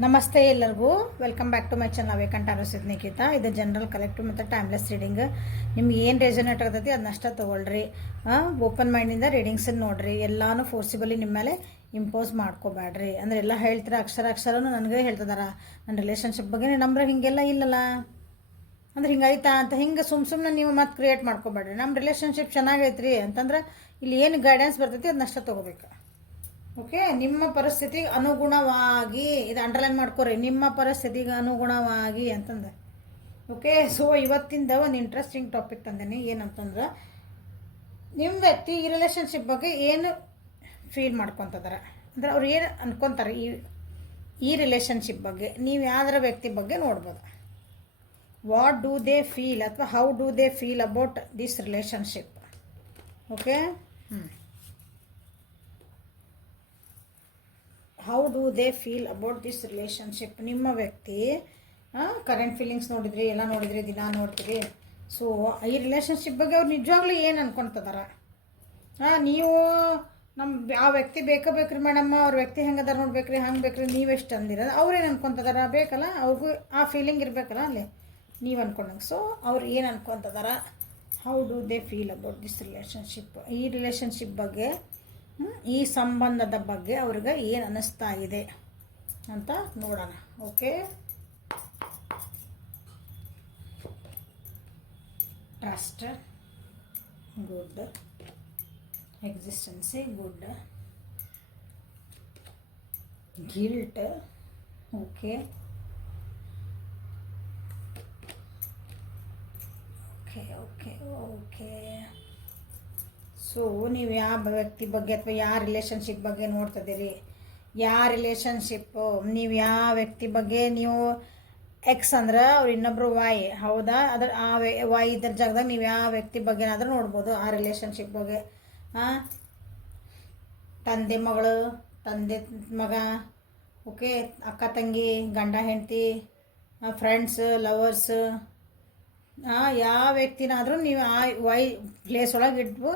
ನಮಸ್ತೆ ಎಲ್ಲರಿಗೂ. Welcome back to my channel ವೇಕಂಠ ಅರಸಿದ್ ನಿಖಿತಾ. ಇದು ಜನರಲ್ ಕಲೆಕ್ಟಿವ್ ಮತ್ತು ಟೈಮ್ಲೆಸ್ ರೀಡಿಂಗ್. ನಿಮ್ಗೆ ಏನು ರೆಸನೇಟ್ ಆಗ್ತೈತಿ ಅದನ್ನಷ್ಟ ತೊಗೊಳ್ರಿ. ಓಪನ್ ಮೈಂಡಿಂದ ರೀಡಿಂಗ್ಸನ್ನು ನೋಡಿರಿ. ಎಲ್ಲನೂ ಫೋರ್ಸಿಬಲಿ ನಿಮ್ಮ ಮೇಲೆ ಇಂಪೋಸ್ ಮಾಡ್ಕೋಬೇಡ್ರಿ. ಅಂದರೆ ಎಲ್ಲ ಹೇಳ್ತೀರ, ಅಕ್ಷರನೂ ನನಗೆ ಹೇಳ್ತಿದಾರ ನನ್ನ ರಿಲೇಷನ್ಶಿಪ್ ಬಗ್ಗೆ. ನಂಬ್ರೆ ಹಿಂಗೆಲ್ಲ ಇಲ್ಲಲ್ಲ, ಅಂದ್ರೆ ಹಿಂಗಾಯ್ತಾ ಅಂತ ಹಿಂಗೆ ಸುಮ್ಮನೆ ನೀವು ಮತ್ತೆ ಕ್ರಿಯೇಟ್ ಮಾಡ್ಕೋಬೇಡ್ರಿ. ನಮ್ಮ ರಿಲೇಷನ್ಶಿಪ್ ಚೆನ್ನಾಗೈತ್ರಿ ಅಂತಂದ್ರೆ ಇಲ್ಲಿ ಏನು ಗೈಡೆನ್ಸ್ ಬರ್ತೈತಿ ಅದನ್ನಷ್ಟ ತೊಗೋಬೇಕು. ಓಕೆ, ನಿಮ್ಮ ಪರಿಸ್ಥಿತಿಗೆ ಅನುಗುಣವಾಗಿ, ಇದು ಅಂಡರ್ಲೈನ್ ಮಾಡ್ಕೊರಿ, ನಿಮ್ಮ ಪರಿಸ್ಥಿತಿಗೆ ಅನುಗುಣವಾಗಿ ಅಂತಂದೆ. ಓಕೆ, ಸೊ ಇವತ್ತಿಂದ ಒಂದು ಇಂಟ್ರೆಸ್ಟಿಂಗ್ ಟಾಪಿಕ್ ತಂದೇನಿ. ಏನಂತಂದ್ರೆ ನಿಮ್ಮ ವ್ಯಕ್ತಿ ಈ ರಿಲೇಷನ್ಶಿಪ್ ಬಗ್ಗೆ ಏನು ಫೀಲ್ ಮಾಡ್ಕೊತಿದ್ದಾರೆ, ಅಂದ್ರೆ ಅವ್ರು ಏನು ಅನ್ಕೊತಾರೆ ಈ ರಿಲೇಷನ್ಶಿಪ್ ಬಗ್ಗೆ. ನೀವು ಯಾವ್ದಾರ ವ್ಯಕ್ತಿ ಬಗ್ಗೆ ನೋಡ್ಬೋದು. ವಾಟ್ ಡೂ ದೇ ಫೀಲ್ ಅಥವಾ how do they feel about this relationship. Okay, how do they feel about this relationship. ನಿಮ್ಮ ವ್ಯಕ್ತಿ ಕರೆಂಟ್ ಫೀಲಿಂಗ್ಸ್ ನೋಡಿದ್ರಿ, ಎಲ್ಲ ನೋಡಿದ್ರಿ, ದಿನ ನೋಡ್ತೀರಿ. ಸೊ ಈ ರಿಲೇಷನ್ಶಿಪ್ ಬಗ್ಗೆ ಅವ್ರು ನಿಜವಾಗ್ಲೂ ಏನು ಅನ್ಕೊತದಾರ. ನೀವು ಆ ವ್ಯಕ್ತಿ ಬೇಕ್ರಿ ಮೇಡಮ್, ಅವ್ರ ವ್ಯಕ್ತಿ ಹೆಂಗದಾರ ನೋಡ್ಬೇಕ್ರಿ, ಹಂಗೆ ಬೇಕ್ರಿ, ನೀವೆಷ್ಟು ಅಂದಿರ ಅವ್ರೇನು ಅನ್ಕೊತದಾರ ಬೇಕಲ್ಲ, ಅವ್ರಿಗೂ ಆ ಫೀಲಿಂಗ್ ಇರಬೇಕಲ್ಲ ಅಲ್ಲಿ ನೀವು ಅನ್ಕೊಂಡಂಗೆ. ಸೊ ಅವ್ರು ಏನು ಅನ್ಕೊತದಾರ, how do they feel about this relationship, ಈ ರಿಲೇಷನ್ಶಿಪ್ ಬಗ್ಗೆ, ಈ ಸಂಬಂಧದ ಬಗ್ಗೆ ಅವ್ರಿಗೆ ಏನು ಅನ್ನಿಸ್ತಾ ಇದೆ ಅಂತ ನೋಡೋಣ. Okay, trust good, existence good, guilt okay, okay okay okay. So ನೀವು ಯಾವ ವ್ಯಕ್ತಿ ಬಗ್ಗೆ ಅಥವಾ ಯಾವ ರಿಲೇಷನ್ಶಿಪ್ ಬಗ್ಗೆ ನೋಡ್ತಿದ್ದೀರಿ, ಯಾವ ರಿಲೇಷನ್ಶಿಪ್ಪು, ನೀವು ಯಾವ ವ್ಯಕ್ತಿ ಬಗ್ಗೆ, ನೀವು ಎಕ್ಸ್ ಅಂದ್ರೆ ಅವ್ರು ಇನ್ನೊಬ್ರು ವಾಯ್, ಹೌದಾ? ಅದ್ರ ಆ ವಾಯ್ ಇದ್ರ ಜಾಗದಾಗ ನೀವು ಯಾವ ವ್ಯಕ್ತಿ ಬಗ್ಗೆನಾದ್ರೂ ನೋಡ್ಬೋದು ಆ ರಿಲೇಷನ್ಶಿಪ್ ಬಗ್ಗೆ. ತಂದೆ ಮಗಳು, ತಂದೆ ಮಗ, ಓಕೆ, ಅಕ್ಕ ತಂಗಿ, ಗಂಡ ಹೆಂಡತಿ, ಫ್ರೆಂಡ್ಸ್, ಲವರ್ಸ್, ಯಾವ ವ್ಯಕ್ತಿನಾದರೂ ನೀವು ಆ ವೈ ಪ್ಲೇಸ್ ಒಳಗೆ ಇಟ್ಟು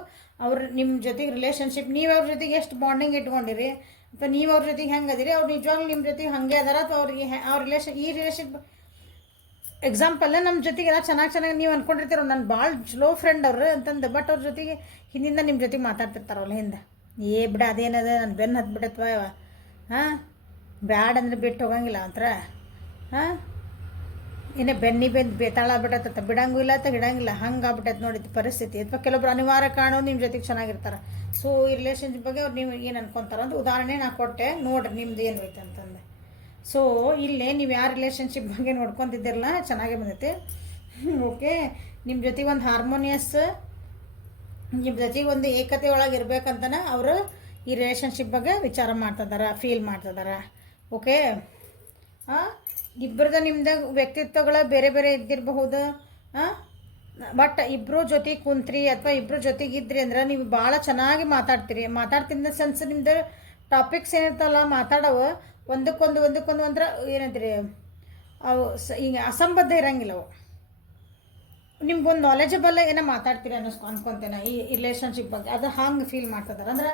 ಅವ್ರು ನಿಮ್ಮ ಜೊತೆಗೆ ರಿಲೇಷನ್ಶಿಪ್, ನೀವು ಅವ್ರ ಜೊತೆಗೆ ಎಷ್ಟು ಬಾಂಡಿಂಗ್ ಇಟ್ಕೊಂಡಿರಿ ಅಥವಾ ನೀವು ಅವ್ರ ಜೊತೆಗೆ ಹೆಂಗೆ ಅದಿರಿ, ಅವ್ರು ನಿಜವಾಗ್ಲೂ ನಿಮ್ಮ ಜೊತೆಗೆ ಹಾಗೆ ಅದಾರ ಅಥವಾ ಅವ್ರಿಗೆ ಆ ಈ ರಿಲೇಷನ್ ಎಕ್ಸಾಂಪಲ್ ನಮ್ಮ ಜೊತೆಗೆ ಎಲ್ಲ ಚೆನ್ನಾಗಿ ನೀವು ಅಂದ್ಕೊಂಡಿರ್ತೀರ ನನ್ನ ಭಾಳ ಸ್ಲೋ ಫ್ರೆಂಡ್ ಅವ್ರು ಅಂತಂದು, ಬಟ್ ಅವ್ರ ಜೊತೆಗೆ ಹಿಂದಿಂದ ನಿಮ್ಮ ಜೊತೆಗೆ ಮಾತಾಡ್ತಿರ್ತಾರಲ್ಲ ಹಿಂದೆ, ಬಿಡ ಅದೇನದ ನನ್ನ ಬೆನ್ನು ಹತ್ಬಿಡತ್ವ, ಬ್ಯಾಡ್ ಅಂದ್ರೆ ಬಿಟ್ಟು ಹೋಗಂಗಿಲ್ಲ ಅಂತರ, ಏನೇ ಬೇತಾಳ ಆಗ್ಬಿಟ್ಟತ್ತ, ಬಿಡಂಗೂ ಇಲ್ಲ ಅಥವಾ ಹಿಡಂಗಿಲ್ಲ, ಹಂಗೆ ಆಗ್ಬಿಟ್ಟೈತೆ ನೋಡಿದ್ದು ಪರಿಸ್ಥಿತಿ. ಅಥವಾ ಕೆಲವೊಬ್ರು ಅನಿವಾರ್ಯ ಕಾಣೋ ನಿಮ್ಮ ಜೊತೆಗೆ ಚೆನ್ನಾಗಿರ್ತಾರೆ. ಸೊ ಈ ರಿಲೇಷನ್ಶಿಪ್ ಬಗ್ಗೆ ಅವ್ರು ನೀವು ಏನು ಅನ್ಕೊತಾರೆ ಅಂತ ಉದಾಹರಣೆ ನಾ ಕೊಟ್ಟೆ, ನೋಡ್ರಿ ನಿಮ್ದು ಏನು ಐತೆ ಅಂತಂದೆ. ಸೊ ಇಲ್ಲೇ ನೀವು ಯಾವ ರಿಲೇಷನ್ಶಿಪ್ ಬಗ್ಗೆ ನೋಡ್ಕೊತಿದ್ದಿರಲ್ಲ, ಚೆನ್ನಾಗೇ ಬಂದೈತೆ. ಓಕೆ, ನಿಮ್ಮ ಜೊತೆಗೆ ಒಂದು ಹಾರ್ಮೋನಿಯಸ್, ನಿಮ್ಮ ಜೊತೆಗೆ ಒಂದು ಏಕತೆ ಒಳಗೆ ಇರ್ಬೇಕಂತನ ಅವರು ಈ ರಿಲೇಷನ್ಶಿಪ್ ಬಗ್ಗೆ ವಿಚಾರ ಮಾಡ್ತಿದ್ದಾರೆ, ಫೀಲ್ ಮಾಡ್ತಿದ್ದಾರೆ. ಓಕೆ, ಇಬ್ಬರದ ನಿಮ್ದು ವ್ಯಕ್ತಿತ್ವಗಳ ಬೇರೆ ಬೇರೆ ಇದ್ದಿರಬಹುದು, ಬಟ್ ಇಬ್ಬರು ಜೊತೆಗೆ ಕುಂತ್ರಿ ಅಥವಾ ಇಬ್ಬರು ಜೊತೆಗಿದ್ರಿ ಅಂದ್ರೆ ನೀವು ಭಾಳ ಚೆನ್ನಾಗಿ ಮಾತಾಡ್ತಿದ್ದ ಸೆನ್ಸ್ ನಿಮ್ದು ಟಾಪಿಕ್ಸ್ ಏನಿರ್ತಲ್ಲ ಮಾತಾಡೋವು ಒಂದಕ್ಕೊಂದು ಅಂದ್ರೆ ಏನಂತೀರಿ, ಅವು ಹಿಂಗೆ ಅಸಂಬದ್ಧ ಇರಂಗಿಲ್ಲ. ಅವು ನಿಮ್ಗೊಂದು ನಾಲೆಜಬಲ್ ಏನೋ ಮಾತಾಡ್ತೀರಿ ಅನ್ಕೊತೇನೆ ಈ ರಿಲೇಷನ್ಶಿಪ್ ಬಗ್ಗೆ. ಅದು ಹಂಗೆ ಫೀಲ್ ಮಾಡ್ತಿದ್ದಾರೆ ಅಂದ್ರೆ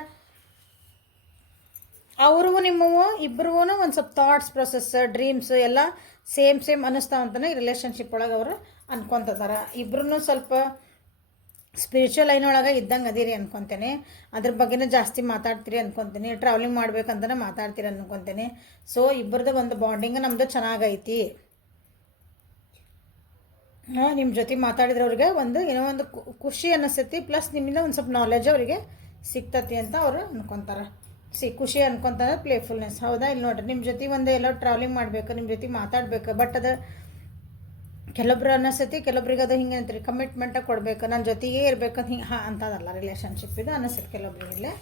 ಅವ್ರಿಗೂ ನಿಮ್ಮವು ಇಬ್ಬರಿಗೂ ಒಂದು ಸ್ವಲ್ಪ ಥಾಟ್ಸ್ ಪ್ರೊಸೆಸ್, ಡ್ರೀಮ್ಸ್ ಎಲ್ಲ ಸೇಮ್ ಅನ್ನಿಸ್ತಾವಂತಾನೆ ಈ ರಿಲೇಷನ್ಶಿಪ್ ಒಳಗೆ ಅವರು ಅನ್ಕೊತಿದ್ದಾರೆ. ಇಬ್ಬರೂ ಸ್ವಲ್ಪ ಸ್ಪಿರಿಚುವಲ್ ಲೈನ್ ಒಳಗೆ ಇದ್ದಂಗೆ ಅದೀರಿ ಅನ್ಕೊತೇನೆ. ಅದ್ರ ಬಗ್ಗೆನೇ ಜಾಸ್ತಿ ಮಾತಾಡ್ತೀರಿ ಅನ್ಕೊತೀನಿ, ಟ್ರಾವೆಲಿಂಗ್ ಮಾಡ್ಬೇಕಂತಲೇ ಮಾತಾಡ್ತೀರಿ ಅನ್ಕೊತೀನಿ. ಸೊ ಇಬ್ಬರದ್ದು ಒಂದು ಬಾಂಡಿಂಗ್ ನಮ್ಮದು ಚೆನ್ನಾಗೈತಿ. ನಿಮ್ಮ ಜೊತೆ ಮಾತಾಡಿದ್ರೆ ಅವ್ರಿಗೆ ಒಂದು ಏನೋ ಒಂದು ಖುಷಿ ಅನ್ನಿಸ್ತೈತಿ, ಪ್ಲಸ್ ನಿಮ್ಮಿಂದ ಒಂದು ಸ್ವಲ್ಪ ನಾಲೆಜ್ ಅವರಿಗೆ ಸಿಗ್ತತಿ ಅಂತ ಅವರು ಅನ್ಕೊತಾರೆ. ಖುಷಿ ಅನ್ಕೊತಾರೆ, ಪ್ಲೇಫುಲ್ನೆಸ್, ಹೌದಾ? ಇಲ್ಲಿ ನೋಡ್ರಿ, ನಿಮ್ಮ ಜೊತೆ ಒಂದು ಎಲ್ಲೋ ಟ್ರಾವೆಲಿಂಗ್ ಮಾಡಬೇಕು, ನಿಮ್ಮ ಜೊತೆ ಮಾತಾಡ್ಬೇಕು, ಬಟ್ ಅದು ಕೆಲವೊಬ್ರು ಅನ್ನಿಸ್ತೈತಿ, ಕೆಲವೊಬ್ರಿಗೆ ಅದು ಹಿಂಗೆ ಅಂತೀರಿ ಕಮಿಟ್ಮೆಂಟಾಗಿ ಕೊಡಬೇಕು, ನನ್ನ ಜೊತೆಗೇ ಇರಬೇಕಂತ ಹಿಂಗೆ ಅಂತದಲ್ಲ ರಿಲೇಷನ್ಶಿಪ್ ಇದು ಅನ್ನಿಸ್ತೈತಿ ಕೆಲವೊಬ್ರಿಗೆ.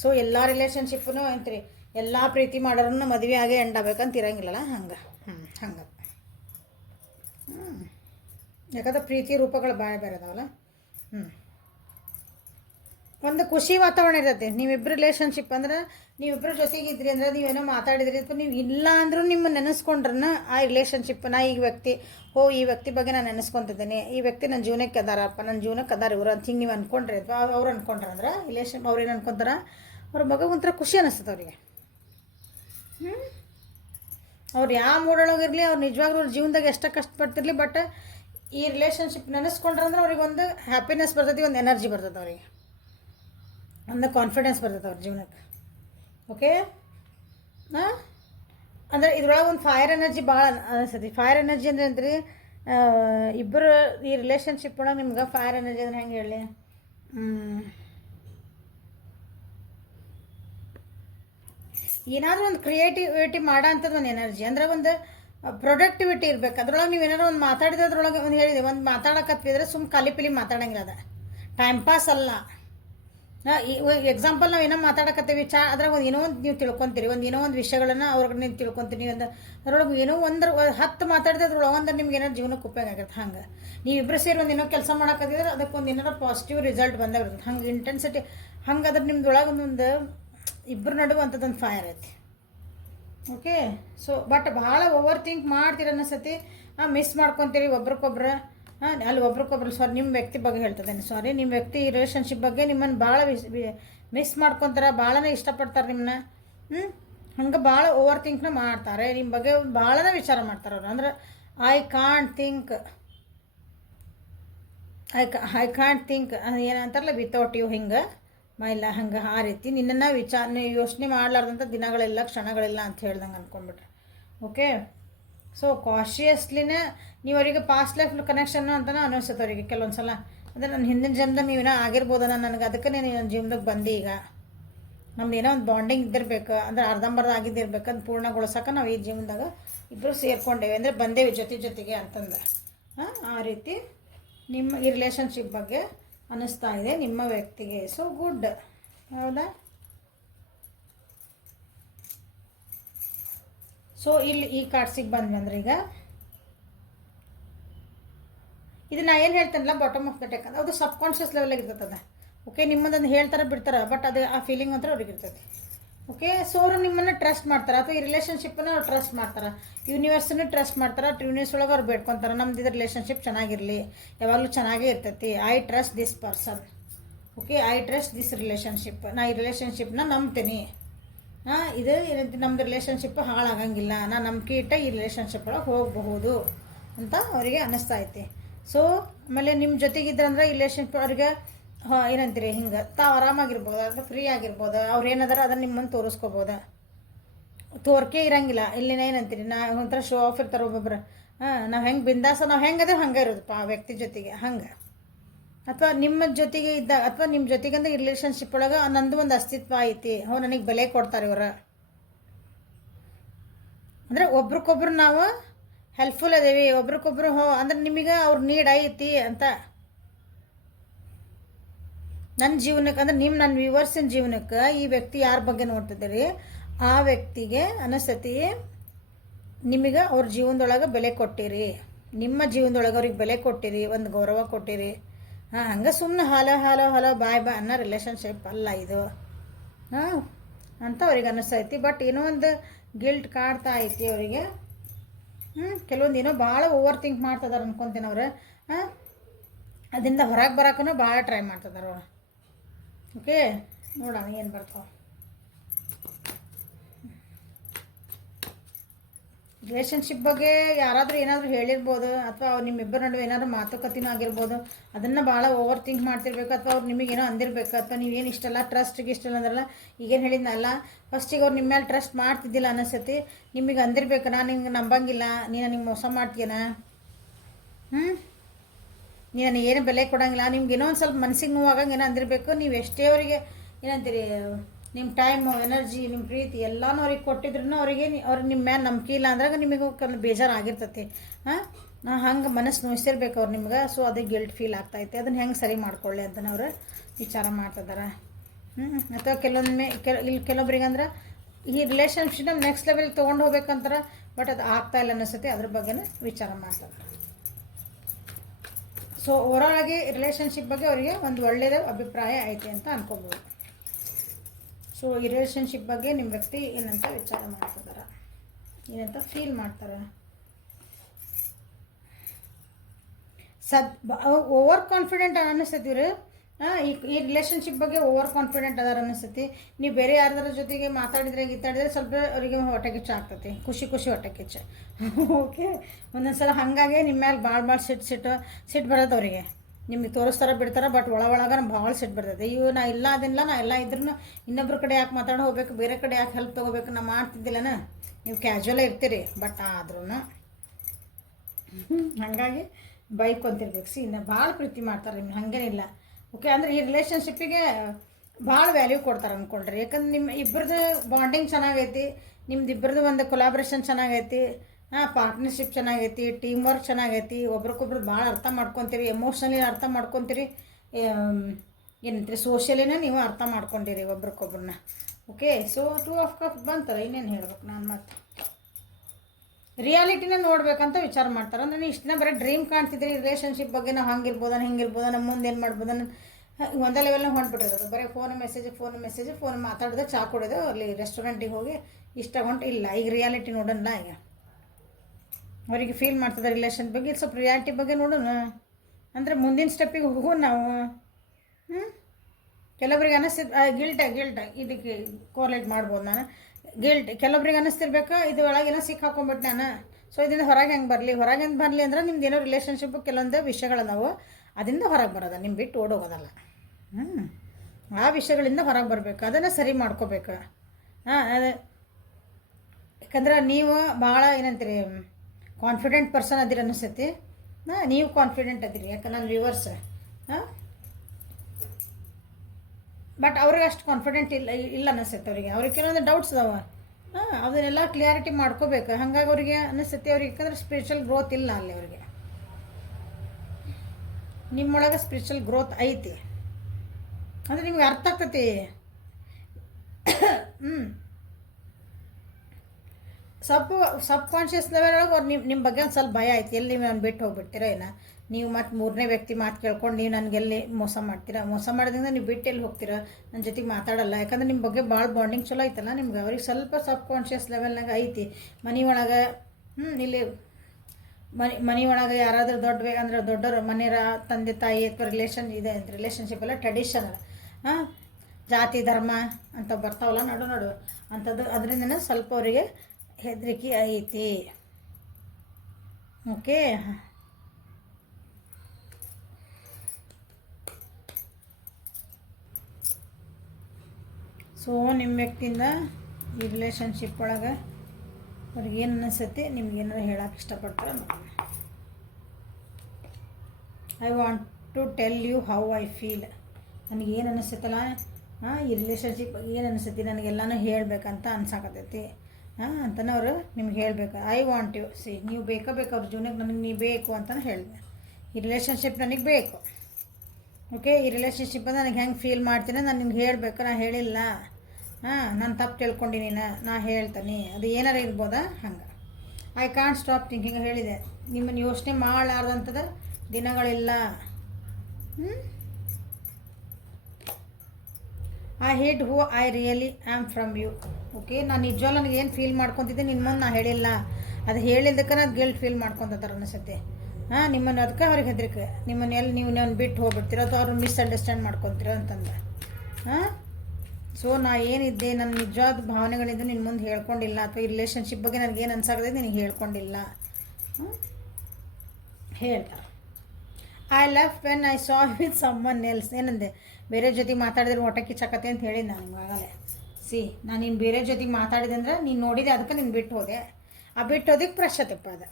ಸೊ ಎಲ್ಲ ರಿಲೇಷನ್ಶಿಪ್ಪೂ ಅಂತೀರಿ ಎಲ್ಲ ಪ್ರೀತಿ ಮಾಡೋರನ್ನ ಮದುವೆ ಆಗೇ ಎಂಡ್ ಆಗ್ಬೇಕಂತ ಇರಂಗಿಲ್ಲಲ್ಲ, ಹಂಗೆ ಹಂಗೆ ಯಾಕಂದ್ರೆ ಪ್ರೀತಿ ರೂಪಗಳು ಬೇರೆ ಬೇರೆ ಅದಾವಲ್ಲ. ಒಂದು ಖುಷಿ ವಾತಾವರಣ ಇರ್ತೈತಿ. ನೀವಿಬ್ಬರು ರಿಲೇಷನ್ಶಿಪ್ ಅಂದ್ರೆ ನೀವಿಬ್ಬರು ಜೊತೆಗಿದ್ರಿ ಅಂದ್ರೆ ನೀವೇನೋ ಮಾತಾಡಿದ್ರಿ ಅಥವಾ ನೀವು ಇಲ್ಲ ಅಂದರೂ ನಿಮ್ಮ ನೆನೆಸ್ಕೊಂಡ್ರನ್ನ ಆ ರಿಲೇಷನ್ಶಿಪ್, ನಾ ಈ ವ್ಯಕ್ತಿ ಈ ವ್ಯಕ್ತಿ ಬಗ್ಗೆ ನಾನು ನೆನೆಸ್ಕೊತಿದ್ದೀನಿ, ಈ ವ್ಯಕ್ತಿ ನನ್ನ ಜೀವನಕ್ಕೆ ಅದಾರಪ್ಪ, ನನ್ನ ಜೀವನಕ್ಕೆ ಅದಾರ ಇವರು ಅಂತ ಹಿಂಗೆ ನೀವು ಅಂದ್ಕೊಂಡ್ರಿ ಅಥವಾ ಅವ್ರು ಅಂದ್ಕೊಂಡ್ರೆ ಅಂದ್ರೆ ರಿಲೇಷನ್ ಅವ್ರೇನು ಅನ್ಕೊತಾರ, ಅವ್ರ ಮಗ ಒಂಥರ ಖುಷಿ ಅನ್ನಿಸ್ತದೆ ಅವರಿಗೆ. ಅವ್ರು ಯಾವ ಮೂಡೊಳಗಿರಲಿ ಅವ್ರು ನಿಜವಾಗ್ಲೂ ಅವ್ರ ಜೀವನದಾಗ ಎಷ್ಟು ಕಷ್ಟಪಡ್ತಿರ್ಲಿ, ಬಟ್ ಈ ರಿಲೇಷನ್ಶಿಪ್ ನೆನೆಸ್ಕೊಂಡ್ರೆ ಅಂದ್ರೆ ಅವ್ರಿಗೆ ಒಂದು ಹ್ಯಾಪಿನೆಸ್ ಬರ್ತೈತಿ, ಒಂದು ಎನರ್ಜಿ ಬರ್ತದೆ ಅವ್ರಿಗೆ, ಒಂದು ಕಾನ್ಫಿಡೆನ್ಸ್ ಬರ್ತದೆ ಅವ್ರ ಜೀವನಕ್ಕೆ. ಓಕೆ, ಹಾಂ, ಅಂದರೆ ಇದ್ರೊಳಗೆ ಒಂದು ಫೈರ್ ಎನರ್ಜಿ ಭಾಳ ಅನಿಸ್ತೈತಿ. ಫೈರ್ ಎನರ್ಜಿ ಅಂದರೆ ಅಂದ್ರಿ ಇಬ್ಬರು ಈ ರಿಲೇಷನ್ಶಿಪ್ ಒಳಗೆ ನಿಮ್ಗೆ ಫೈರ್ ಎನರ್ಜಿ ಅಂದ್ರೆ ಹೆಂಗೆ ಹೇಳಿ, ಏನಾದರೂ ಒಂದು ಕ್ರಿಯೇಟಿವಿಟಿ ಮಾಡೋ ಅಂಥದ್ದು ಒಂದು ಎನರ್ಜಿ, ಅಂದ್ರೆ ಒಂದು ಪ್ರೊಡಕ್ಟಿವಿಟಿ ಇರ್ಬೇಕು. ಅದ್ರೊಳಗೆ ನೀವು ಏನಾದ್ರು ಒಂದು ಮಾತಾಡಿದ್ರೊಳಗೆ ಒಂದು ಹೇಳಿದೆ, ಒಂದು ಮಾತಾಡಕತ್ತಿದ್ರೆ ಸುಮ್ಮ ಖಾಲಿ ಪಿಲಿ ಮಾತಾಡಂಗಿಲ್ಲ, ಅದು ಟೈಮ್ ಪಾಸ್ ಅಲ್ಲ. ಎಕ್ಸಾಂಪಲ್ ನಾವು ಏನೋ ಮಾತಾಡಕತ್ತೀವಿ ಅದ್ರಾಗ ಒಂದು ಏನೋ ಒಂದು ನೀವು ತಿಳ್ಕೊತೀರಿ, ಒಂದು ಏನೋ ಒಂದು ವಿಷಯಗಳನ್ನು ಅವ್ರಿಗೆ ನೀವು ತಿಳ್ಕೊತೀರಿ, ಒಂದು ಅದ್ರೊಳಗೆ ಏನೋ 10 ಮಾತಾಡಿದ್ರೆ ಅದ್ರೊಳಗೆ ಒಂದು ನಿಮ್ಗೆ ಏನೋ ಜೀವನಕ್ಕೆ ಉಪಯೋಗ ಆಗುತ್ತೆ. ಹಂಗೆ ನೀವಿಬ್ಬರು ಸೇರಿ ಒಂದು ಏನೋ ಕೆಲಸ ಮಾಡಕತ್ತಿದ್ರೆ ಅದಕ್ಕೆ ಒಂದು ಏನಾರು ಪಾಸಿಟಿವ್ ರಿಸಲ್ಟ್ ಬಂದಾಗಿರುತ್ತೆ. ಹಂಗೆ ಇಂಟೆನ್ಸಿಟಿ ಹಂಗೆ ಅದ್ರ ನಿಮ್ದೊಳಗೆ ಒಂದೊಂದು ಇಬ್ಬರು ನಡುವೆ ಅಂಥದ್ದೊಂದು ಫೈರ್ ಐತಿ. ಓಕೆ, ಸೊ ಬಟ್ ಭಾಳ ಓವರ್ ಥಿಂಕ್ ಮಾಡ್ತೀರ ಅನ್ನಿಸತಿ, ಮಿಸ್ ಮಾಡ್ಕೊತೀರಿ ಒಬ್ರಿಗೊಬ್ರು. ಅಲ್ಲಿ ಒಬ್ರಿಗೊಬ್ರು ಸಾರಿ ನಿಮ್ಮ ವ್ಯಕ್ತಿ ಬಗ್ಗೆ ಹೇಳ್ತದೇನೆ, ಸಾರಿ ನಿಮ್ಮ ವ್ಯಕ್ತಿ ರಿಲೇಷನ್ಶಿಪ್ ಬಗ್ಗೆ ನಿಮ್ಮನ್ನು ಭಾಳ ಮಿಸ್ ಮಾಡ್ಕೊತಾರೆ, ಭಾಳನೇ ಇಷ್ಟಪಡ್ತಾರೆ ನಿಮ್ಮನ್ನ. ಹಂಗೆ ಭಾಳ ಓವರ್ ಥಿಂಕ್ನ ಮಾಡ್ತಾರೆ, ನಿಮ್ಮ ಬಗ್ಗೆ ಭಾಳನೇ ವಿಚಾರ ಮಾಡ್ತಾರೆ ಅವ್ರು. ಅಂದ್ರೆ ಐ ಕಾಂಟ್ ಥಿಂಕ್ ಏನಂತಾರಲ್ಲ ವಿತೌಟ್ ಯು, ಹಿಂಗೆ ಇಲ್ಲ ಹಂಗೆ ಆ ರೀತಿ ನಿನ್ನನ್ನು ಯೋಚನೆ ಮಾಡಲಾರ್ದಂಥ ದಿನಗಳಿಲ್ಲ, ಕ್ಷಣಗಳಿಲ್ಲ ಅಂತ ಹೇಳ್ದಂಗೆ ಅಂದ್ಕೊಂಡ್ಬಿಟ್ರೆ. ಓಕೆ, ಸೊ ಕಾಶಿಯಸ್ಲಿನೇ ನೀವು ಅವರಿಗೆ ಪಾಸ್ಟ್ ಲೈಫ್ ಕನೆಕ್ಷನ್ನು ಅಂತಲೇ ಅನ್ನಿಸ್ತದೆ ಅವರಿಗೆ ಕೆಲವೊಂದು ಸಲ. ಅಂದರೆ ನನ್ನ ಹಿಂದಿನ ಜನ್ಮದಾಗ ನೀವೇನೋ ಆಗಿರ್ಬೋದನ್ನ ನನಗೆ, ಅದಕ್ಕೆ ನೀನು ನನ್ನ ಜೀವನದಾಗ ಬಂದು ಈಗ ನಮ್ದು ಏನೋ ಒಂದು ಬಾಂಡಿಂಗ್ ಇದ್ದಿರ್ಬೇಕು, ಅಂದರೆ ಅರ್ಧಂಬರ್ಧ ಆಗಿದ್ದಿರ್ಬೇಕು, ಅದು ಪೂರ್ಣಗೊಳಿಸೋಕೆ ನಾವು ಈ ಜೀವನದಾಗ ಇಬ್ಬರು ಸೇರ್ಕೊಂಡೇವೆ, ಅಂದರೆ ಬಂದೇವಿ ಜೊತೆಗೆ ಅಂತಂದು. ಆ ರೀತಿ ನಿಮ್ಮ ಈ ರಿಲೇಷನ್ಶಿಪ್ ಬಗ್ಗೆ ಅನ್ನಿಸ್ತಾ ಇದೆ ನಿಮ್ಮ ವ್ಯಕ್ತಿಗೆ. ಸೊ ಗುಡ್, ಹೌದಾ? ಸೊ ಇಲ್ಲಿ ಈ ಕಾರ್ಡ್ಸಿಗೆ ಬಂದ್ವಿ ಈಗ ಇದು ನಾ ಏನು ಹೇಳ್ತೇನಲ್ಲ ಬಾಟಮ್ ಆಫ್ ದ ಡೆಕ್ ಅಂತ, ಅದು ಸಬ್ ಕಾನ್ಷಿಯಸ್ ಲೆವೆಲಾಗಿ ಇರ್ತದೆ. ಓಕೆ, ನಿಮ್ಮದನ್ನು ಹೇಳ್ತಾರೆ ಬಿಡ್ತಾರೆ, ಬಟ್ ಅದು ಆ ಫೀಲಿಂಗ್ ಅಂತ ಅವ್ರಿಗೆ ಇರ್ತೈತಿ. ಓಕೆ, ಸೊ ಅವರು ನಿಮ್ಮನ್ನು ಟ್ರಸ್ಟ್ ಮಾಡ್ತಾರೆ, ಅಥವಾ ಈ ರಿಲೇಷನ್ಶಿಪ್ಪನ್ನು ಅವ್ರು ಟ್ರಸ್ಟ್ ಮಾಡ್ತಾರೆ, ಯೂನಿವರ್ಸನ್ನು ಟ್ರಸ್ಟ್ ಮಾಡ್ತಾರೆ. ಯೂನಿವರ್ಸ್ ಒಳಗೆ ಅವ್ರು ಬೇಡ್ಕೊತಾರೆ ನಮ್ದು ಇದು ರಿಲೇಷನ್ಶಿಪ್ ಚೆನ್ನಾಗಿರಲಿ, ಯಾವಾಗಲೂ ಚೆನ್ನಾಗೇ ಇರ್ತೈತಿ. I trust this person. Okay, I trust this relationship, ನಾ ಈ ರಿಲೇಷನ್ಶಿಪ್ನ ನಂಬ್ತೀನಿ. ಇದು ನಮ್ಮದು ರಿಲೇಷನ್ಶಿಪ್ ಹಾಳಾಗಂಗಿಲ್ಲ, ನಾನು ನಂಬಿಕೆ ಇಟ್ಟ ಈ ರಿಲೇಷನ್ಶಿಪ್ ಒಳಗೆ ಹೋಗಬಹುದು ಅಂತ ಅವರಿಗೆ ಅನ್ನಿಸ್ತಾ ಐತಿ. ಸೊ ಆಮೇಲೆ ನಿಮ್ಮ ಜೊತೆಗಿದ್ರಂದ್ರೆ ಈ ರಿಲೇಷನ್ಶಿಪ್ ಅವ್ರಿಗೆ ಏನಂತೀರಿ, ಹಿಂಗೆ ತಾವು ಆರಾಮಾಗಿರ್ಬೋದು, ಅಥವಾ ಫ್ರೀ ಆಗಿರ್ಬೋದು, ಅವ್ರು ಏನಾದಾರ ಅದನ್ನು ನಿಮ್ಮನ್ನು ತೋರಿಸ್ಕೋಬೋದು. ತೋರಿಕೆ ಇರಂಗಿಲ್ಲ ಇಲ್ಲಿನ, ಏನಂತೀರಿ ನಾ ಒಂಥರ ಶೋ ಆಫ್ ಇರ್ತಾರೆ ಒಬ್ಬೊಬ್ರು. ನಾವು ಹೆಂಗೆ ಬಿಂದಾಸ ನಾವು ಹೆಂಗದೆ ಹಂಗೆ ಇರೋದಪ್ಪ ಆ ವ್ಯಕ್ತಿ ಜೊತೆಗೆ ಹಂಗೆ, ಅಥವಾ ನಿಮ್ಮ ಜೊತೆಗೆ ಇದ್ದಾಗ, ಅಥವಾ ನಿಮ್ಮ ಜೊತೆಗೆ ಅಂದ್ರೆ ಈ ರಿಲೇಷನ್ಶಿಪ್ ಒಳಗೆ ನಂದು ಒಂದು ಅಸ್ತಿತ್ವ ಐತಿ, ನನಗೆ ಬೆಲೆ ಕೊಡ್ತಾರೆ ಇವರು. ಅಂದರೆ ಒಬ್ರಿಗೊಬ್ರು ನಾವು ಹೆಲ್ಪ್ಫುಲ್ ಅದೇವಿ, ಒಬ್ರಿಗೊಬ್ರು ಅಂದ್ರೆ ನಿಮಗೆ ಅವ್ರ ನೀಡ್ ಐತಿ ಅಂತ. ನನ್ನ ಜೀವನಕ್ಕೆ ಅಂದ್ರೆ ನನ್ನ ವ್ಯೂವರ್ಸಿನ ಜೀವನಕ್ಕೆ ಈ ವ್ಯಕ್ತಿ ಯಾರ ಬಗ್ಗೆ ನೋಡ್ತಿದ್ದೀರಿ ಆ ವ್ಯಕ್ತಿಗೆ ಅನಿಸ್ತತಿ ನಿಮಗೆ ಅವ್ರ ಜೀವನದೊಳಗೆ ಬೆಲೆ ಕೊಟ್ಟಿರಿ, ನಿಮ್ಮ ಜೀವನದೊಳಗೆ ಅವ್ರಿಗೆ ಬೆಲೆ ಕೊಟ್ಟಿರಿ, ಒಂದು ಗೌರವ ಕೊಟ್ಟಿರಿ. ಹಂಗೆ ಸುಮ್ಮನೆ ಹಲೋ ಬಾಯ್ ಅನ್ನೋ ರಿಲೇಷನ್ಶಿಪ್ ಅಲ್ಲ ಇದು ಅಂತ ಅವ್ರಿಗೆ ಅನ್ನಿಸ್ತೈತಿ. ಬಟ್ ಏನೋ ಒಂದು ಗಿಲ್ಟ್ ಕಾಡ್ತಾ ಐತಿ ಅವರಿಗೆ. ಕೆಲವೊಂದು ಏನೋ ಭಾಳ ಓವರ್ ಥಿಂಕ್ ಮಾಡ್ತಿದಾರೆ ಅನ್ಕೊತೀನಿ ಅವ್ರು. ಅದರಿಂದ ಹೊರಗೆ ಬರೋಕ್ಕೂ ಭಾಳ ಟ್ರೈ ಮಾಡ್ತಿದ್ದಾರೆ ಅವ್ರು. ಓಕೆ, ನೋಡೋಣ ಏನು ಬರ್ತಾವೆ. ರಿಲೇಷನ್ಶಿಪ್ ಬಗ್ಗೆ ಯಾರಾದರೂ ಏನಾದರೂ ಹೇಳಿರ್ಬೋದು, ಅಥವಾ ನಿಮ್ಮಿಬ್ಬರ ನಡುವೆ ಏನಾದರೂ ಮಾತುಕತೆನೂ ಆಗಿರ್ಬೋದು. ಅದನ್ನು ಭಾಳ ಓವರ್ ಥಿಂಕ್ ಮಾಡ್ತಿರ್ಬೇಕು, ಅಥವಾ ಅವ್ರು ನಿಮಗೇನೋ ಅಂದಿರಬೇಕು, ಅಥವಾ ನೀವೇನು ಇಷ್ಟಲ್ಲ ಟ್ರಸ್ಟಿಗೆ ಇಷ್ಟಲ್ಲ ಅಂದ್ರಲ್ಲ, ಈಗೇನು ಹೇಳಿದ್ನಲ್ಲ ಫಸ್ಟಿಗೆ ಅವ್ರು ನಿಮ್ಮ ಮೇಲೆ ಟ್ರಸ್ಟ್ ಮಾಡ್ತಿದ್ದಿಲ್ಲ ಅನ್ನಿಸ್ತೈತಿ. ನಿಮಗೆ ಅಂದಿರ್ಬೇಕು, ನಾನು ಹಿಂಗೆ ನಂಬಂಗಿಲ್ಲ, ನೀನು ನನಗೆ ಮೋಸ ಮಾಡ್ತೀಯನ, ನೀನು ನನಗೆ ಏನು ಬೆಲೆ ಕೊಡೋಂಗಿಲ್ಲ, ನಿಮ್ಗೆ ಏನೋ ಒಂದು ಸ್ವಲ್ಪ ಮನಸ್ಸಿಗೆ ನೋವಾಗಂಗೆ ಏನೋ ಅಂದಿರಬೇಕು. ನೀವು ಎಷ್ಟೇ ಅವರಿಗೆ ಏನಂತೀರಿ, ನಿಮ್ಮ ಟೈಮು ಎನರ್ಜಿ ನಿಮ್ಮ ಪ್ರೀತಿ ಎಲ್ಲನೂ ಅವ್ರಿಗೆ ಕೊಟ್ಟಿದ್ರು ಅವ್ರಿಗೆ ನಿಮ್ಮ ಮೇಲೆ ನಂಬಿಕೆ ಇಲ್ಲ ಅಂದಾಗ ನಿಮಗೆ ಬೇಜಾರಾಗಿರ್ತೈತಿ. ನಾ ಹಂಗೆ ಮನಸ್ಸು ನೋಯಿಸಿರ್ಬೇಕು ಅವ್ರು ನಿಮ್ಗೆ. ಸೊ ಅದು ಗಿಲ್ಟ್ ಫೀಲ್ ಆಗ್ತೈತೆ, ಅದನ್ನು ಹೆಂಗೆ ಸರಿ ಮಾಡ್ಕೊಳ್ಳಿ ಅಂತಲೇ ಅವರು ವಿಚಾರ ಮಾಡ್ತಿದ್ದಾರೆ. ಅಥವಾ ಕೆಲವೊಮ್ಮೆ ಇಲ್ಲಿ ಕೆಲವೊಬ್ರಿಗೆ ಅಂದ್ರೆ ಈ ರಿಲೇಷನ್ಶಿಪ್ನ ನೆಕ್ಸ್ಟ್ ಲೆವೆಲ್ಗೆ ತೊಗೊಂಡು ಹೋಗ್ಬೇಕಂತಾರೆ, ಬಟ್ ಅದು ಆಗ್ತಾಯಿಲ್ಲ ಅನ್ನಿಸುತ್ತೆ, ಅದ್ರ ಬಗ್ಗೆನೇ ವಿಚಾರ ಮಾಡ್ತಾರೆ. ಸೊ ಓವರಾಲ್ ಆಗಿ ರಿಲೇಷನ್ಶಿಪ್ ಬಗ್ಗೆ ಅವರಿಗೆ ಒಂದು ಒಳ್ಳೆಯದ ಅಭಿಪ್ರಾಯ ಐತೆ ಅಂತ ಅನ್ಕೋಬೋದು. ಸೊ ಈ ರಿಲೇಷನ್ಶಿಪ್ ಬಗ್ಗೆ ನಿಮ್ಮ ವ್ಯಕ್ತಿ ಏನಂತ ವಿಚಾರ ಮಾಡ್ತಿದ್ದಾರೆ, ಏನಂತ ಫೀಲ್ ಮಾಡ್ತಾರೆ. ಓವರ್ ಕಾನ್ಫಿಡೆಂಟ್ ಅನ್ನಿಸ್ತೈತಿವ್ರಿ. ಈ ರಿಲೇಷನ್ಶಿಪ್ ಬಗ್ಗೆ ಓವರ್ ಕಾನ್ಫಿಡೆಂಟ್ ಅದಾರ ಅನಿಸ್ತೈತಿ. ನೀವು ಬೇರೆ ಯಾರ್ದಾರ ಜೊತೆಗೆ ಮಾತಾಡಿದ್ರೆ ಸ್ವಲ್ಪ ಅವರಿಗೆ ಹೊಟ್ಟೆ ಕಿಚ್ಚು ಆಗ್ತೈತಿ, ಖುಷಿ ಹೊಟ್ಟೆ ಕಿಚ್ಚು. ಓಕೆ, ಒಂದೊಂದು ಸಲ ಹಾಗಾಗಿ ನಿಮ್ಮ ಮೇಲೆ ಭಾಳ ಸಿಟ್ಟು ಬರೋದು ಅವರಿಗೆ. ನಿಮಗೆ ತೋರಿಸ್ತಾರ ಬಿಡ್ತಾರೆ, ಬಟ್ ಒಳಗೆ ಭಾಳ ಸಿಟ್ಟು ಬರ್ತೈತೆ. ಇವು ನಾ ಎಲ್ಲ ಇದ್ರೂ ಇನ್ನೊಬ್ರ ಕಡೆ ಯಾಕೆ ಮಾತಾಡೋ ಹೋಗ್ಬೇಕು, ಬೇರೆ ಕಡೆ ಯಾಕೆ ಹೆಲ್ಪ್ ತೊಗೋಬೇಕು, ನಾ ಮಾಡ್ತಿದ್ದಿಲ್ಲನ. ನೀವು ಕ್ಯಾಶುವಲೇ ಇರ್ತೀರಿ, ಬಟ್ ಆದ್ರೂ ಹಾಗಾಗಿ ಬೈಕೊಂತಿರ್ಬೇಕು. ಇನ್ನು ಭಾಳ ಪ್ರೀತಿ ಮಾಡ್ತಾರೆ ನಿಮ್ಗೆ, ಹಾಗೇನಿಲ್ಲ. ಓಕೆ, ಅಂದರೆ ಈ ರಿಲೇಷನ್ಶಿಪ್ಪಿಗೆ ಭಾಳ ವ್ಯಾಲ್ಯೂ ಕೊಡ್ತಾರೆ ಅಂದ್ಕೊಳ್ರಿ. ಯಾಕಂದ್ರೆ ನಿಮ್ಮ ಇಬ್ಬರದು ಬಾಂಡಿಂಗ್ ಚೆನ್ನಾಗೈತಿ, ನಿಮ್ದು ಇಬ್ಬರದು ಒಂದು ಕೊಲಾಬ್ರೇಷನ್ ಚೆನ್ನಾಗೈತಿ, ಪಾರ್ಟ್ನರ್ಶಿಪ್ ಚೆನ್ನಾಗೈತಿ, ಟೀಮ್ ವರ್ಕ್ ಚೆನ್ನಾಗೈತಿ, ಒಬ್ರಿಗೊಬ್ರು ಭಾಳ ಅರ್ಥ ಮಾಡ್ಕೊತೀರಿ, ಎಮೋಷ್ನಲಿ ಅರ್ಥ ಮಾಡ್ಕೊತೀರಿ, ಏನಂತೀರಿ ಸೋಷಿಯಲಿನ ನೀವು ಅರ್ಥ ಮಾಡ್ಕೊಂಡಿರಿ ಒಬ್ರಿಗೊಬ್ರನ್ನ. ಓಕೆ, ಸೊ 2 ಆಫ್ ಕಪ್ಸ್ ಬಂತಲ್ಲ, ಇನ್ನೇನು ಹೇಳ್ಬೇಕು ನಾನು. ಮತ್ತೆ ರಿಯಾಲಿಟಿನ ನೋಡ್ಬೇಕಂತ ವಿಚಾರ ಮಾಡ್ತಾರೆ. ಅಂದರೆ ನೀವು ಇಷ್ಟು ದಿನ ಬರೀ ಡ್ರೀಮ್ ಕಾಣ್ತಿದ್ರಿ ರಿಲೇಷನ್ಶಿಪ್ ಬಗ್ಗೆ, ನಾವು ಹಿಂಗಿರ್ಬೋದ ನಮ್ಮ ಮುಂದೆ ಏನು ಮಾಡ್ಬೋದ, ಒಂದೇ ಲೆವೆಲ್ನಾಗ ಹೊಂಟ್ಬಿಟ್ಟಿರೋದು. ಬರೀ ಫೋನ್ ಮೆಸೇಜ್ ಮಾತಾಡೋದು, ಚಾ ಕುಡಿದು ಅಲ್ಲಿ ರೆಸ್ಟೋರೆಂಟಿಗೆ ಹೋಗಿ ಇಷ್ಟ ಹೊಂಟು ಇಲ್ಲ. ಈಗ ರಿಯಾಲಿಟಿ ನೋಡೋಣ. ಈಗ ಅವರಿಗೆ ಫೀಲ್ ಮಾಡ್ತದೆ ರಿಲೇಷನ್ ಬಗ್ಗೆ, ಸ್ವಲ್ಪ ರಿಯಾಲಿಟಿ ಬಗ್ಗೆ ನೋಡೋಣ. ಅಂದರೆ ಮುಂದಿನ ಸ್ಟೆಪ್ಪಿಗೆ ಹೋಗೋಣ ನಾವು. ಕೆಲವರಿಗೆ ಅನ್ನಿಸ್ತಿದ್ದು ಗಿಲ್ಟ್ ಇದಕ್ಕೆ ಕೋರ್ಲೇಟ್ ಮಾಡ್ಬೋದು ನಾನು. ಕೆಲವರಿಗೆ ಅನ್ನಿಸ್ತಿರ್ಬೇಕು ಇದು ಒಳಗೇನೋ ಸಿಕ್ಕಾಕೊಂಡ್ಬಿಟ್ಟು ನಾನು. ಸೊ ಇದರಿಂದ ಹೊರಗೆ ಹೆಂಗೆ ಬರಲಿ ಅಂದ್ರೆ ನಿಮ್ದು ಏನೋ ರಿಲೇಷನ್ಶಿಪ್ ಕೆಲವೊಂದು ವಿಷಯಗಳು ನಾವು ಅದರಿಂದ ಹೊರಗೆ ಬರೋದ, ನಿಮ್ಮ ಬಿಟ್ಟು ಓಡೋಗೋದಲ್ಲ. ಆ ವಿಷಯಗಳಿಂದ ಹೊರಗೆ ಬರಬೇಕು, ಅದನ್ನು ಸರಿ ಮಾಡ್ಕೋಬೇಕು. ಯಾಕಂದ್ರೆ ನೀವು ಭಾಳ ಏನಂತೀರಿ ಕಾನ್ಫಿಡೆಂಟ್ ಪರ್ಸನ್ ಅದಿರಿ ಅನ್ನಿಸ್ತೈತಿ. ನೀವು ಕಾನ್ಫಿಡೆಂಟ್ ಅದಿರಿ, ಯಾಕಂದ್ರೆ ನನ್ನ ವ್ಯೂವರ್ಸ್. ಬಟ್ ಅವ್ರಿಗೆ ಅಷ್ಟು ಕಾನ್ಫಿಡೆಂಟ್ ಇಲ್ಲ ಅನ್ನಿಸ್ತೈತೆ. ಅವ್ರಿಗೆ ಕೆಲವೊಂದು ಡೌಟ್ಸ್ ಅದಾವ, ಅದನ್ನೆಲ್ಲ ಕ್ಲಿಯಾರಿಟಿ ಮಾಡ್ಕೋಬೇಕು. ಹಾಗಾಗಿ ಅವ್ರಿಗೆ ಅನ್ನಿಸ್ತೈತಿ ಅವ್ರಿಗೆ, ಯಾಕಂದ್ರೆ ಸ್ಪಿರಿಚುವಲ್ ಗ್ರೋತ್ ಇಲ್ಲ ಅಲ್ಲಿ ಅವ್ರಿಗೆ. ನಿಮ್ಮೊಳಗೆ ಸ್ಪಿರಿಚುವಲ್ ಗ್ರೋತ್ ಐತಿ ಅಂದರೆ ನಿಮ್ಗೆ ಅರ್ಥ ಆಗ್ತೈತಿ. ಸಬ್ ಕಾನ್ಷಿಯಸ್ ಲೆವೆಲ್ ಒಳಗೆ ಅವ್ರು ನಿಮ್ಮ ಬಗ್ಗೆ ಒಂದು ಸ್ವಲ್ಪ ಭಯ ಐತಿ, ಎಲ್ಲಿ ನೀವು ನಾನು ಬಿಟ್ಟು ಹೋಗ್ಬಿಡ್ತೀರ ಏನೋ, ನೀವು ಮತ್ತು ಮೂರನೇ ವ್ಯಕ್ತಿ ಮಾತು ಕೇಳ್ಕೊಂಡು ನೀವು ನನಗೆಲ್ಲಿ ಮೋಸ ಮಾಡೋದ್ರಿಂದ ನೀವು ಬಿಟ್ಟು ಎಲ್ಲಿ ಹೋಗ್ತೀರ, ನನ್ನ ಜೊತೆಗೆ ಮಾತಾಡಲ್ಲ. ಯಾಕಂದ್ರೆ ನಿಮ್ಮ ಬಗ್ಗೆ ಭಾಳ ಬಾಂಡಿಂಗ್ ಚಲೋ ಐತಲ್ಲ ನಿಮ್ಗೆ. ಅವ್ರಿಗೆ ಸ್ವಲ್ಪ ಸಬ್ ಕಾನ್ಷಿಯಸ್ ಲೆವೆಲ್ನಾಗ ಐತಿ. ಮನೆ ಒಳಗೆ ಇಲ್ಲಿ ಮನೆ ಒಳಗೆ ಯಾರಾದರೂ ದೊಡ್ಡವರು ಮನೆಯ ತಂದೆ ತಾಯಿ ಅಥವಾ ರಿಲೇಷನ್ಶಿಪ್ ಎಲ್ಲ ಟ್ರೆಡಿಷನಲ್, ಜಾತಿ ಧರ್ಮ ಅಂತ ಬರ್ತಾವಲ್ಲ ನಡು ಅಂಥದ್ದು, ಅದರಿಂದ ಸ್ವಲ್ಪ ಅವರಿಗೆ ಹೆದರಿಕೆ ಐತಿ. ಓಕೆ, ಸೊ ನಿಮ್ಮ ವ್ಯಕ್ತಿಯಿಂದ ಈ ರಿಲೇಷನ್ಶಿಪ್ ಒಳಗೆ ಅವ್ರಿಗೆ ಏನು ಅನ್ನಿಸ್ತೈತಿ, ನಿಮ್ಗೇನಾದ್ರು ಹೇಳೋಕೆ ಇಷ್ಟಪಡ್ತಾರೆ. I want to tell you how I feel. ನನಗೇನು ಅನ್ನಿಸ್ತೈತಲ್ಲ, ಈ ರಿಲೇಷನ್ಶಿಪ್ ಏನು ಅನ್ನಿಸ್ತೈತಿ, ನನಗೆಲ್ಲನೂ ಹೇಳಬೇಕಂತ ಅನ್ಸಾಕತ್ತೈತಿ ಅಂತಲೇ ಅವರು ನಿಮ್ಗೆ ಹೇಳಬೇಕು. ಐ ವಾಂಟ್ ಯು ನೀವು ಅವ್ರ ಜೀವನಕ್ಕೆ ನನಗೆ ನೀವು ಬೇಕು ಅಂತಲೇ ಹೇಳಿದೆ. ಈ ರಿಲೇಷನ್ಶಿಪ್ ನನಗೆ ಬೇಕು. ಓಕೆ, ಈ ರಿಲೇಷನ್ಶಿಪ್ ನನಗೆ ಹೆಂಗೆ ಫೀಲ್ ಮಾಡ್ತೀನಿ ನಾನು ನಿಮ್ಗೆ ಹೇಳಬೇಕು. ನಾನು ಹೇಳಿಲ್ಲ, ನಾನು ತಪ್ಪು ತಿಳ್ಕೊಂಡಿನಿ, ನಾ ಹೇಳ್ತೀನಿ. ಅದು ಏನಾರ ಇರ್ಬೋದಾ ಹಂಗೆ. ಐ ಕಾಂಟ್ ಸ್ಟಾಪ್ ಥಿಂಕಿಂಗ್ ಹೇಳಿದೆ. ನಿಮ್ಮನ್ನು ಯೋಚನೆ ಮಾಡಲಾರ್ದಂಥದ್ದು ದಿನಗಳಿಲ್ಲ. I hate who I really am from you. Okay, ನಾನು ನಿಜವಾಗ್ಲೂ ನನಗೆ ಏನು ಫೀಲ್ ಮಾಡ್ಕೊತಿದ್ದೆ ನಿನ್ನ ಮುಂದೆ ನಾ ಹೇಳಿಲ್ಲ. ಅದು ಹೇಳಿದ್ದಕ್ಕೆ ನಾನು ಗಿಲ್ಟ್ ಫೀಲ್ ಮಾಡ್ಕೊತಾರೆ ಅನಿಸುತ್ತೆ. ನಿಮ್ಮನ್ನು ಅದಕ್ಕೆ ಅವ್ರಿಗೆ ಹೆದರಿಕೆ, ನಿಮ್ಮನ್ನು ಎಲ್ಲಿ ನೀವು ನಾನು ಬಿಟ್ಟು ಹೋಗ್ಬಿಡ್ತೀರೋ ಅಥವಾ ಅವ್ರು ಮಿಸ್ಅಂಡರ್ಸ್ಟ್ಯಾಂಡ್ ಮಾಡ್ಕೊತೀರೋ ಅಂತಂದ್ರೆ. ಸೊ ನಾ ಏನಿದ್ದೆ, ನನ್ನ ನಿಜವಾದ ಭಾವನೆಗಳಿದ್ದು ನಿನ್ನ ಮುಂದೆ ಹೇಳ್ಕೊಂಡಿಲ್ಲ, ಅಥವಾ ಈ ರಿಲೇಷನ್ಶಿಪ್ ಬಗ್ಗೆ ನನಗೇನು ಅನ್ಸಾಗದೆ ನಿನಗೆ ಹೇಳ್ಕೊಂಡಿಲ್ಲ ಹೇಳ್ತಾರೆ. I love when I saw with summon else. ಏನಂದೆ, ಬೇರೆ ಜೊತೆಗೆ ಮಾತಾಡಿದ್ರೆ ಹೊಟ್ಟೆ ಕಿಚ್ಚಾಕತ್ತೆ ಅಂತ ಹೇಳಿದ್ದು ನಾನು ನಿಮಗಾಗಲೇ. ನಾನು ನೀನು ಬೇರೆ ಜೊತೆಗೆ ಮಾತಾಡಿದೆ ಅಂದ್ರೆ ನೀನು ನೋಡಿದೆ, ಅದಕ್ಕೆ ನೀನು ಬಿಟ್ಟು ಹೋದೆ. ಆ ಬಿಟ್ಟು ಹೋದಕ್ಕೆ ಪ್ರಶ್ನತೆಪ್ಪ ಅದು.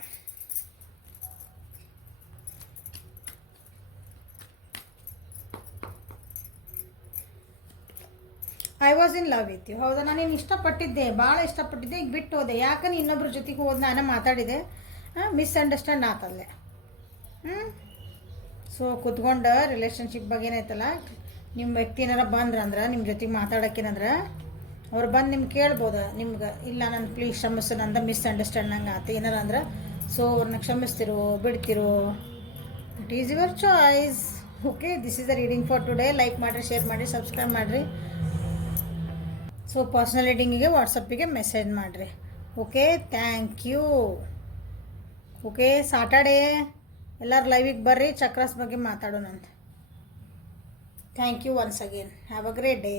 I was in love with you. ಹೌದಾ, ನಾನೇನು ಇಷ್ಟಪಟ್ಟಿದ್ದೆ, ಭಾಳ ಇಷ್ಟಪಟ್ಟಿದ್ದೆ, ಈಗ ಬಿಟ್ಟು ಹೋದೆ. ಯಾಕಂದ್ರೆ ಇನ್ನೊಬ್ರ ಜೊತೆಗೆ ಹೋದ್ ನಾನು ಮಾತಾಡಿದೆ, ಮಿಸ್ಅಂಡರ್ಸ್ಟ್ಯಾಂಡ್ ಆತಲ್ಲೇ. ಸೊ ಕುತ್ಕೊಂಡು ರಿಲೇಷನ್ಶಿಪ್ ಬಗ್ಗೆ ಏನೈತಲ್ಲ, ನಿಮ್ಮ ವ್ಯಕ್ತಿ ಏನಾರ ಬಂದ್ರಂದ್ರೆ ನಿಮ್ಮ ಜೊತೆಗೆ ಮಾತಾಡೋಕ್ಕೇನಂದ್ರೆ ಅವ್ರು ಬಂದು ನಿಮ್ಗೆ ಕೇಳ್ಬೋದು. ನಿಮ್ಗೆ ಇಲ್ಲ ನಾನು ಪ್ಲೀಸ್ ಕ್ಷಮಿಸು, ನಂದು ಮಿಸ್ಅಂಡರ್ಸ್ಟ್ಯಾಂಡ್ ನಂಗೆ ಆತು ಏನಾರ ಅಂದ್ರೆ. ಸೊ ಅವ್ರನ್ನ ಕ್ಷಮಿಸ್ತಿರೋ ಬಿಡ್ತಿರೋ, it is your choice. Okay, this is the reading for today. Like ಮಾಡಿರಿ, ಶೇರ್ ಮಾಡಿರಿ, ಸಬ್ಸ್ಕ್ರೈಬ್ ಮಾಡಿರಿ. ಸೊ ಪರ್ಸ್ನಲ್ ರೀಡಿಂಗಿಗೆ ವಾಟ್ಸಪ್ಪಿಗೆ ಮೆಸೇಜ್ ಮಾಡಿರಿ. Okay, thank you. Okay, Saturday ಎಲ್ಲರೂ ಲೈವಿಗೆ ಬರ್ರಿ, ಚಕ್ರಾಸ್ ಬಗ್ಗೆ ಮಾತಾಡೋಣಂತೆ. Thank you once again. Have a great day.